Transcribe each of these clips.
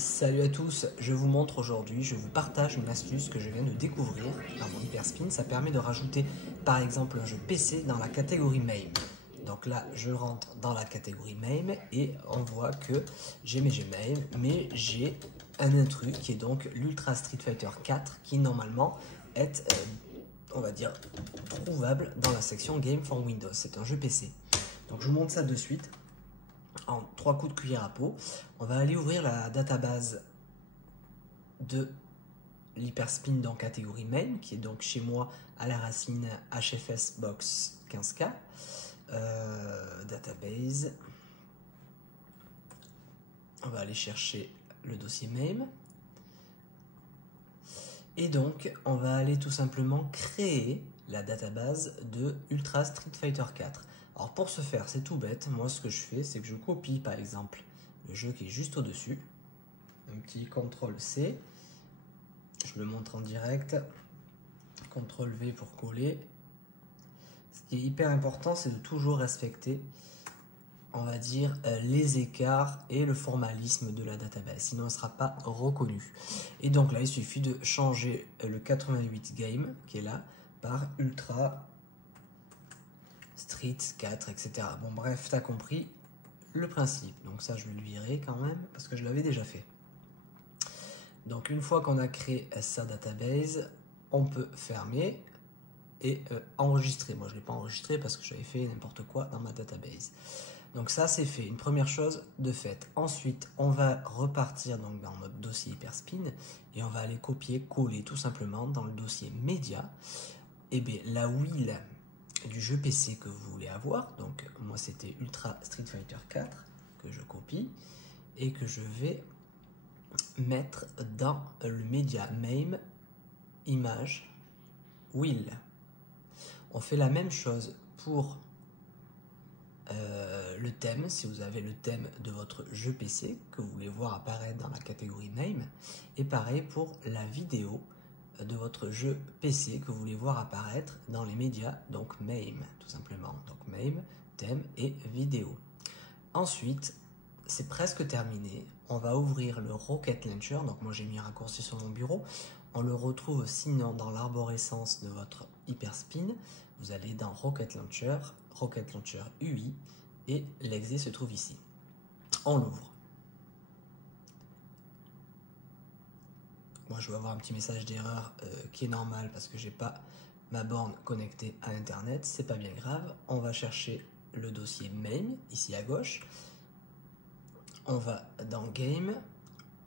Salut à tous, je vous montre aujourd'hui, je vous partage une astuce que je viens de découvrir dans mon Hyperspin. Ça permet de rajouter par exemple un jeu PC dans la catégorie MAME. Donc là, je rentre dans la catégorie MAME et on voit que j'ai mes jeux MAME, mais j'ai un intrus qui est donc l'Ultra Street Fighter 4 qui normalement est, on va dire, trouvable dans la section Game for Windows. C'est un jeu PC. Donc je vous montre ça de suite. En 3 coups de cuillère à peau, on va aller ouvrir la database de l'Hyperspin dans catégorie main, qui est donc chez moi à la racine HFS box 15K. Database. On va aller chercher le dossier MAME. Et donc, on va aller tout simplement créer la database de Ultra Street Fighter 4. Alors pour ce faire, c'est tout bête. Moi, ce que je fais, c'est que je copie par exemple le jeu qui est juste au-dessus. Un petit CTRL-C. Je le montre en direct. CTRL-V pour coller. Ce qui est hyper important, c'est de toujours respecter, on va dire, les écarts et le formalisme de la database. Sinon, elle ne sera pas reconnue. Et donc là, il suffit de changer le 88 game qui est là par Ultra Street 4, etc. Bon, bref, tu as compris le principe. Donc ça, je vais le virer quand même parce que je l'avais déjà fait. Donc une fois qu'on a créé sa database, on peut fermer et enregistrer. Moi, je ne l'ai pas enregistré parce que j'avais fait n'importe quoi dans ma database. Donc ça, c'est fait. Une première chose de faite. Ensuite, on va repartir donc dans notre dossier Hyperspin et on va aller copier-coller tout simplement dans le dossier média. Et bien, la wheel du jeu PC que vous voulez avoir, donc moi c'était Ultra Street Fighter 4 que je copie et que je vais mettre dans le média MAME image wheel. On fait la même chose pour le thème, si vous avez le thème de votre jeu PC que vous voulez voir apparaître dans la catégorie MAME, et pareil pour la vidéo de votre jeu PC que vous voulez voir apparaître dans les médias, donc MAME tout simplement. Donc MAME, thème et vidéo. Ensuite, c'est presque terminé. On va ouvrir le Rocket Launcher. Donc moi j'ai mis un raccourci sur mon bureau. On le retrouve sinon dans l'arborescence de votre Hyperspin. Vous allez dans Rocket Launcher UI et l'exé se trouve ici. On l'ouvre. Moi, je vais avoir un petit message d'erreur qui est normal parce que j'ai pas ma borne connectée à Internet. C'est pas bien grave. On va chercher le dossier MAME ici à gauche. On va dans Game.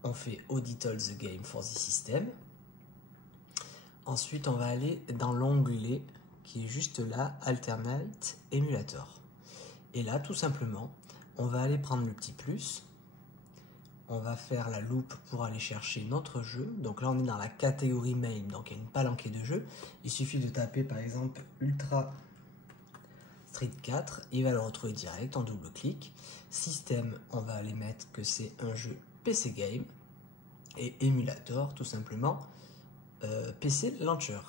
On fait Audit the Game for the System. Ensuite, on va aller dans l'onglet qui est juste là, Alternate Emulator. Et là, tout simplement, on va aller prendre le petit plus. On va faire la loupe pour aller chercher notre jeu. Donc là, on est dans la catégorie MAME, donc il y a une palanquée de jeux. Il suffit de taper par exemple Ultra Street 4, il va le retrouver direct en double-clic. Système, on va aller mettre que c'est un jeu PC Game. Et émulator, tout simplement, PC Launcher.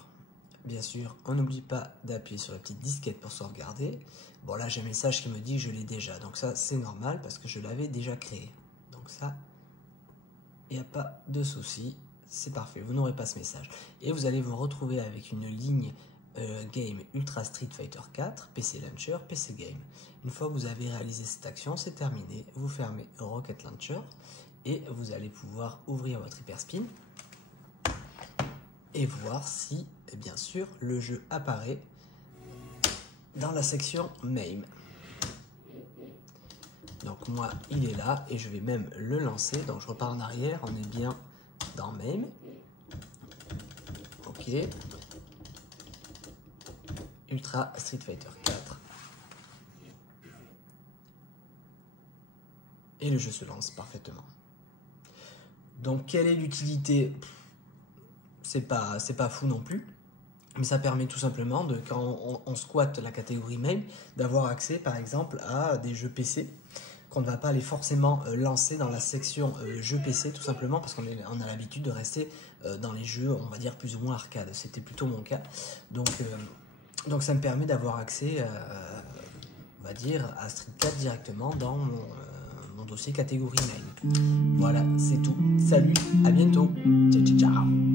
Bien sûr, on n'oublie pas d'appuyer sur la petite disquette pour sauvegarder. Bon, là, j'ai un message qui me dit que je l'ai déjà. Donc ça, c'est normal parce que je l'avais déjà créé. Donc ça, il n'y a pas de souci. C'est parfait, vous n'aurez pas ce message. Et vous allez vous retrouver avec une ligne Game Ultra Street Fighter 4, PC Launcher, PC Game. Une fois que vous avez réalisé cette action, c'est terminé. Vous fermez Rocket Launcher et vous allez pouvoir ouvrir votre Hyperspin et voir si, bien sûr, le jeu apparaît dans la section MAME. Donc moi, il est là et je vais même le lancer. Donc je repars en arrière, on est bien dans MAME. Ok. Ultra Street Fighter 4. Et le jeu se lance parfaitement. Donc quelle est l'utilité? C'est pas fou non plus. Mais ça permet tout simplement, quand on squatte la catégorie MAME, d'avoir accès par exemple à des jeux PC qu'on ne va pas aller forcément lancer dans la section jeux PC, tout simplement parce qu'on a l'habitude de rester dans les jeux, on va dire, plus ou moins arcade. C'était plutôt mon cas. Donc ça me permet d'avoir accès, on va dire, à Street 4 directement dans mon dossier catégorie mail. Voilà, c'est tout. Salut, à bientôt. Ciao, ciao, ciao.